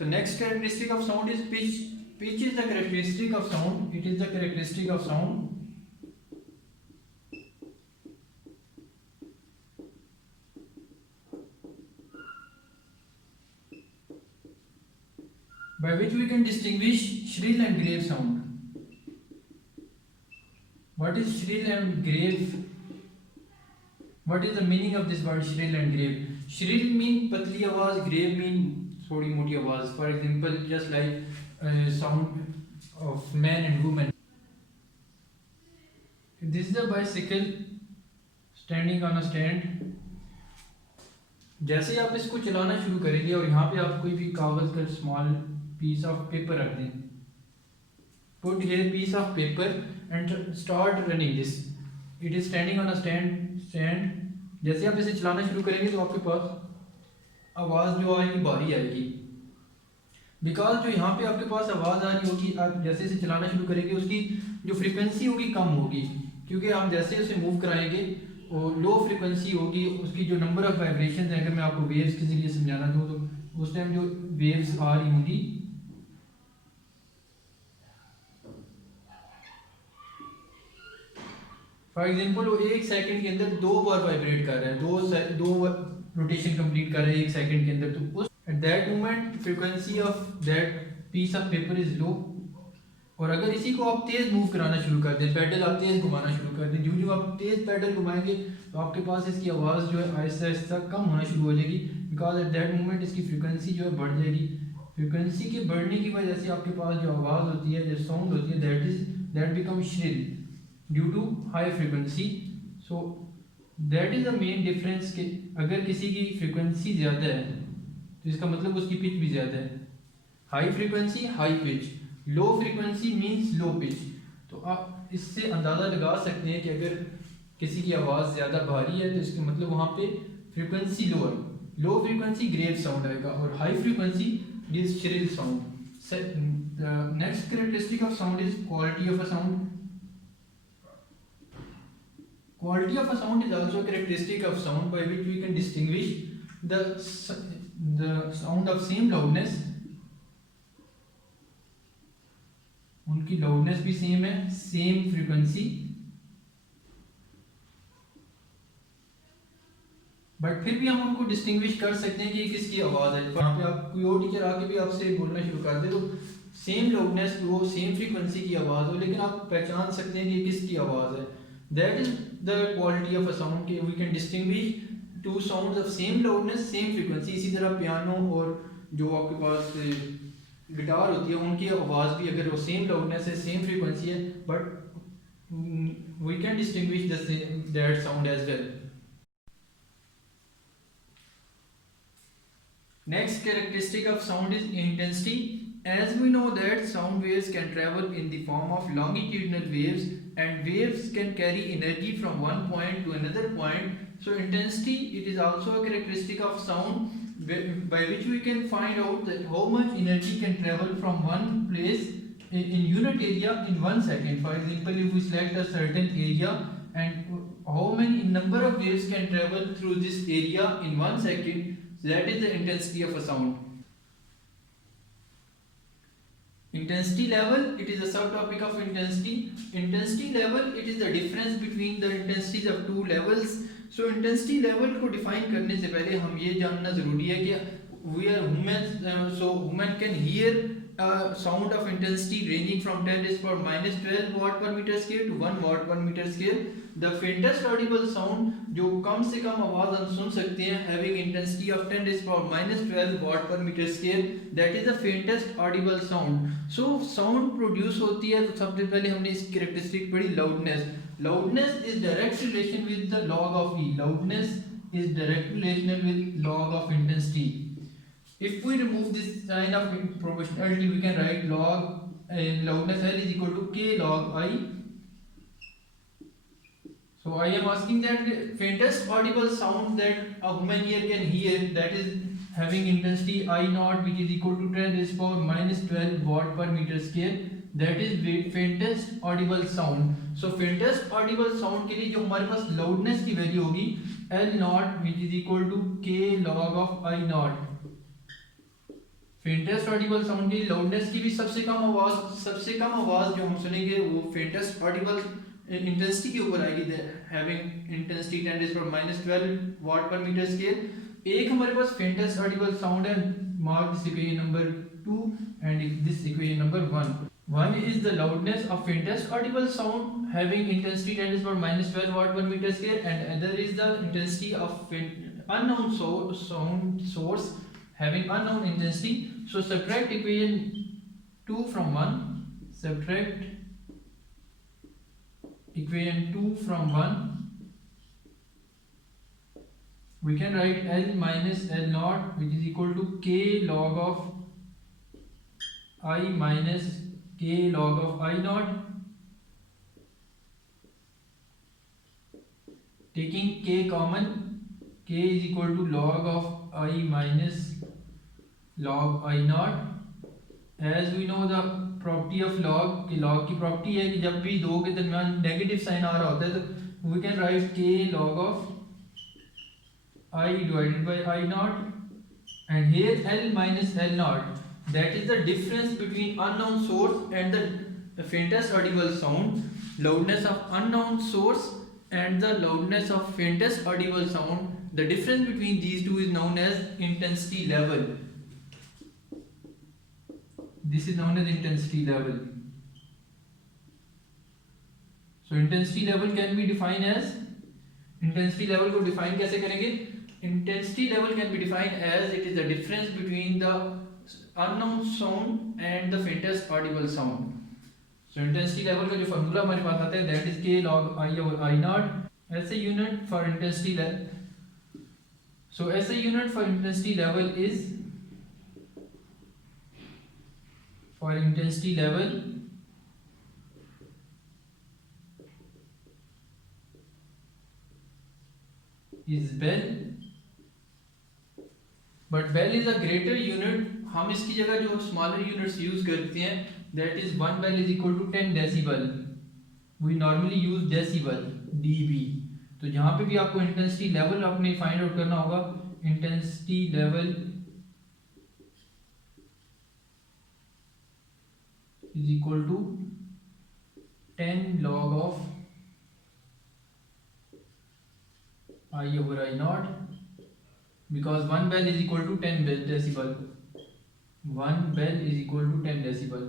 So next characteristic of sound is pitch. Pitch is the characteristic of sound. It is the characteristic of sound by which we can distinguish shrill and grave sound. What is shrill and grave? What is the meaning of this word shrill and grave? Shrill mean पतली आवाज, grave mean थोड़ी मोटी आवाज. For example, just like sound of man and woman. This is a bicycle standing on a stand. जैसे ही आप इसको चलाना शुरू करेंगे और यहाँ पे आप कोई भी कागज का स्मॉल piece of paper रख दें. Put here piece of paper and start running this. It is standing on a stand. जैसे आप इसे चलाना शुरू करेंगे तो आपके पास आवाज़ जो आएगी भारी आएगी. बिकॉज जो यहाँ पे आपके पास आवाज़ आ रही होगी, आप जैसे इसे चलाना शुरू करेंगे उसकी जो फ्रीक्वेंसी होगी कम होगी, क्योंकि हम जैसे उसे मूव कराएंगे और लो फ्रीक्वेंसी होगी. उसकी जो नंबर ऑफ वाइब्रेशन है, अगर मैं आपको वेव्स के जरिए समझाना चाहूँ तो उस टाइम जो वेव्स आ रही होंगी फॉर एग्जाम्पल वो एक सेकंड के अंदर 2 बार वाइब्रेट कर रहा है, दो रोटेशन कंप्लीट कर रहा है एक सेकंड के अंदर. तो उस at that moment frequency of that piece of paper is low. और अगर इसी को आप तेज मूव कराना शुरू कर दें, पैडल आप तेज घुमाना शुरू कर दें, जो आप तेज पैडल घुमाएंगे तो आपके पास इसकी आवाज़ जो है आहिस्ता आहिस्ता कम होना शुरू हो जाएगी. बिकॉज एट दैट मोमेंट इसकी फ्रीक्वेंसी जो है बढ़ जाएगी. फ्रीक्वेंसी के बढ़ने की वजह से आपके पास जो आवाज़ होती है, जो साउंड होती है, that become shrill due to high frequency. So that is the main difference कि अगर किसी की फ्रीक्वेंसी ज़्यादा है तो इसका मतलब उसकी पिच भी ज़्यादा है. High frequency high pitch, low frequency means low pitch. तो आप इससे अंदाज़ा लगा सकते हैं कि अगर किसी की आवाज़ ज़्यादा भारी है तो इसका मतलब वहाँ पे फ्रीक्वेंसी लो है. लो फ्रीक्वेंसी ग्रेव साउंड आएगा और high frequency is shrill sound. Next characteristic of sound is quality of a sound. Quality of a sound is also a characteristic of sound by which we can distinguish the sound of same loudness. उनकी loudness भी same है, same frequency, but फिर भी हम उनको distinguish कर सकते हैं कि किसकी आवाज़ है. यहाँ पे आप कोई और टीचर आके भी आपसे बोलना शुरू कर दे तो सेम loudness वो सेम फ्रीक्वेंसी की आवाज़ हो, लेकिन आप पहचान सकते हैं कि किसकी आवाज़ है. That is the quality of a sound. We can distinguish two sounds of same loudness, same frequency. इसी तरह पियानो और जो आपके पास गिटार होती है उनकी आवाज़ भी अगर वो सेम loudness है, सेम frequency है, but we can distinguish that sound as well. Next characteristic of sound is intensity. As we know that sound waves can travel in the form of longitudinal waves, and waves can carry energy from one point to another point. So intensity, it is also a characteristic of sound by which we can find out that how much energy can travel from one place in unit area in 1 second. For example, if we select a certain area and how many number of waves can travel through this area in 1 second, that is the intensity of a sound. Intensity level, it is a subtopic of intensity. Intensity level, it is the difference between the intensities of two levels. So intensity level को define करने से पहले हम ये जानना ज़रूरी है कि we are humans, so human can hear a sound of intensity ranging from 10 to the power minus 12 watt per meter square to 1 watt per meter square. The faintest audible sound, जो कम से कम आवाज़ हम सुन सकते हैं, having intensity of 10 to the power minus 12 watt per meter square, that is the faintest audible sound. So sound produce होती है तो सबसे पहले हमने इस characteristic पढ़ी loudness. Loudness is direct relation with the log of E. Loudness is direct relation with log of intensity. If we remove this sign of proportionality, we can write log loudness L is equal to K log I. So I am asking that faintest audible sound that a human ear can hear, that is having intensity I naught, which is equal to 10 to the power minus 12 watt per meter square, that is faintest audible sound. So faintest audible sound के लिए जो हमारे पास loudness की value होगी L naught, which is equal to K log of I naught. Faintest audible sound की loudness की भी सबसे कम आवाज जो हम सुनेंगे वो फेंटेस्ट ऑडिबल इंटेंसिटी के ऊपर आएगी, हैविंग इंटेंसिटी 10⁻12 वाट पर मीटर स्केल। एक हमारे पास फेंटेस्ट ऑडिबल साउंड है, mark this equation number 2 and this equation number 1। One is the loudness of faintest audible sound having intensity 10⁻12 watt per meter square, and other is the intensity of unknown sound source having unknown intensity. So subtract equation 2 from 1. Subtract equation 2 from 1. We can write L minus L naught, which is equal to K log of I minus K log of I naught. Taking K common, K is equal to log of I minus log I naught. As we know the property of log, कि log की property है कि जब भी दो के दरमियान negative sign आ रहा होता है तो we can write K log of I divided by I naught, and here L minus L naught, that is the difference between unknown source and the faintest audible sound. Loudness of unknown source and the loudness of faintest audible sound, the difference between these two is known as intensity level. This is known as intensity level. So intensity level can be defined as, intensity level को define कैसे करेंगे? Intensity level can be defined as it is the difference between the unknown sound and the faintest audible sound. So intensity level का जो formula हमारे पास आता है, that is K log I over I naught. SI unit for intensity level. So SI unit for intensity level is, for intensity level is Bell, but Bell is a greater unit. हम इसकी जगह जो smaller units use करते हैं, that is 1 bell is equal to 10 decibel. We normally use decibel, dB. तो जहाँ पे भी आपको intensity level अपने find out करना होगा, intensity level is equal to 10 log of I over I naught, because 1 bell is equal to 10 decibel. 1 bell is equal to 10 decibel.